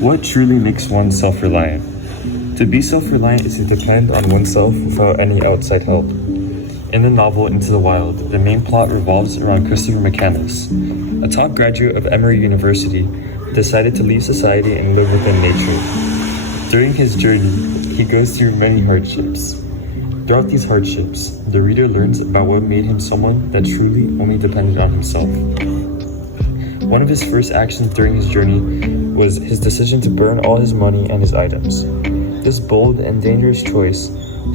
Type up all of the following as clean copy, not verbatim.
What truly makes one self-reliant? To be self-reliant is to depend on oneself without any outside help. In the novel Into the Wild, the main plot revolves around Christopher McCandless, a top graduate of Emory University who decided to leave society and live within nature. During his journey, he goes through many hardships. Throughout these hardships, the reader learns about what made him someone that truly only depended on himself. One of his first actions during his journey was his decision to burn all his money and his items. This bold and dangerous choice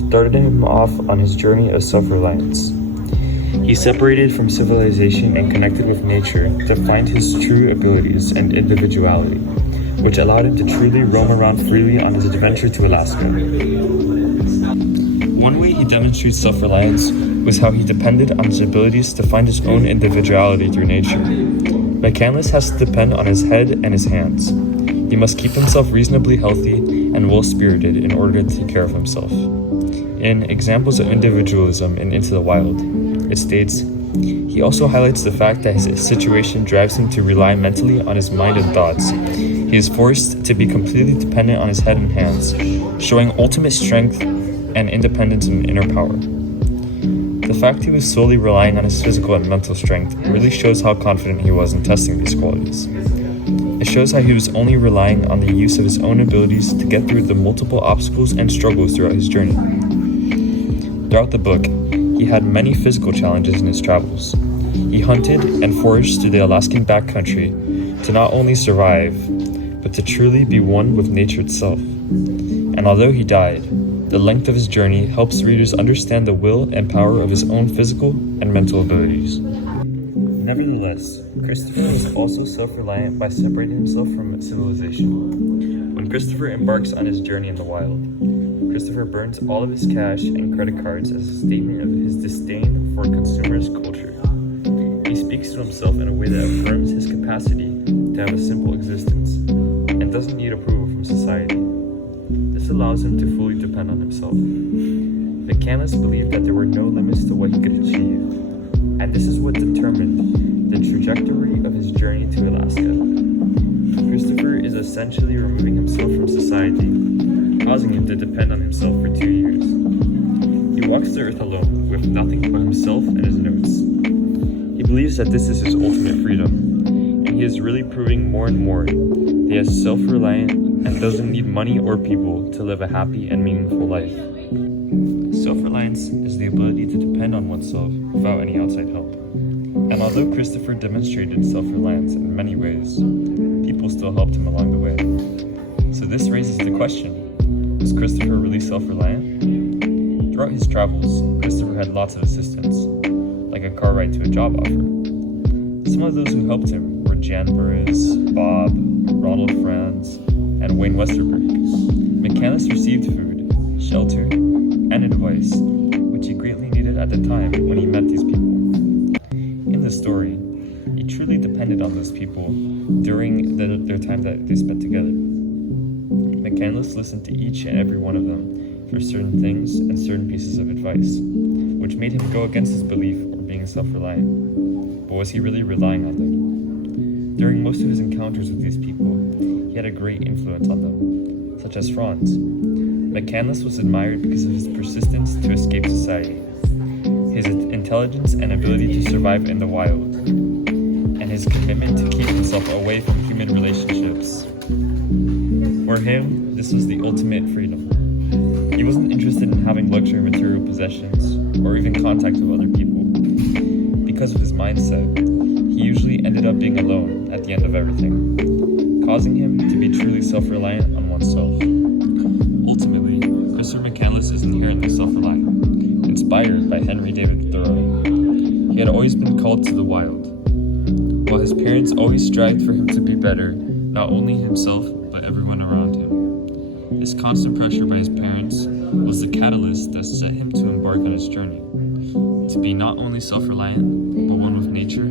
started him off on his journey of self-reliance. He separated from civilization and connected with nature to find his true abilities and individuality, which allowed him to truly roam around freely on his adventure to Alaska. One way he demonstrates self-reliance was how he depended on his abilities to find his own individuality through nature. McCandless has to depend on his head and his hands. He must keep himself reasonably healthy and well-spirited in order to take care of himself. In Examples of Individualism in Into the Wild, it states, he also highlights the fact that his situation drives him to rely mentally on his mind and thoughts. He is forced to be completely dependent on his head and hands, showing ultimate strength and independence and inner power. The fact he was solely relying on his physical and mental strength really shows how confident he was in testing these qualities. It shows how he was only relying on the use of his own abilities to get through the multiple obstacles and struggles throughout his journey. Throughout the book, he had many physical challenges in his travels. He hunted and foraged through the Alaskan backcountry to not only survive, but to truly be one with nature itself. And although he died, the length of his journey helps readers understand the will and power of his own physical and mental abilities. Nevertheless, Christopher was also self-reliant by separating himself from civilization. When Christopher embarks on his journey in the wild, Christopher burns all of his cash and credit cards as a statement of his disdain for consumerist culture. He speaks to himself in a way that affirms his capacity to have a simple existence and doesn't need approval from society. This allows him to fully depend on himself. McCandless believed that there were no limits to what he could achieve, and this is what determined the trajectory of his journey to Alaska. Christopher is essentially removing himself from society, causing him to depend on himself for 2 years. He walks the earth alone, with nothing but himself and his notes. He believes that this is his ultimate freedom, and he is really proving more and more that he is self-reliant and doesn't need money or people to live a happy and meaningful life. Self-reliance is the ability to depend on oneself without any outside help. And although Christopher demonstrated self-reliance in many ways, people still helped him along the way. So this raises the question, was Christopher really self-reliant? Throughout his travels, Christopher had lots of assistants, like a car ride to a job offer. Some of those who helped him were Jan Burris, Bob, Ronald Franz, and Wayne Westerberg. McCandless received food, shelter, and advice, which he greatly needed at the time when he met these people. In the story, he truly depended on those people during their time that they spent together. McCandless listened to each and every one of them for certain things and certain pieces of advice, which made him go against his belief of being self-reliant. But was he really relying on them? During most of his encounters with these people, he had a great influence on them, such as Franz. McCandless was admired because of his persistence to escape society, his intelligence and ability to survive in the wild, and his commitment to keep himself away from human relationships. For him, this was the ultimate freedom. He wasn't interested in having luxury material possessions or even contact with other people. Because of his mindset, he usually ended up being alone at the end of everything, causing him to be truly self-reliant on oneself. Ultimately, Christopher McCandless is inherently self-reliant, inspired by Henry David Thoreau. He had always been called to the wild, while his parents always strived for him to be better, not only himself, but everyone around him. This constant pressure by his parents was the catalyst that set him to embark on his journey, to be not only self-reliant, but one with nature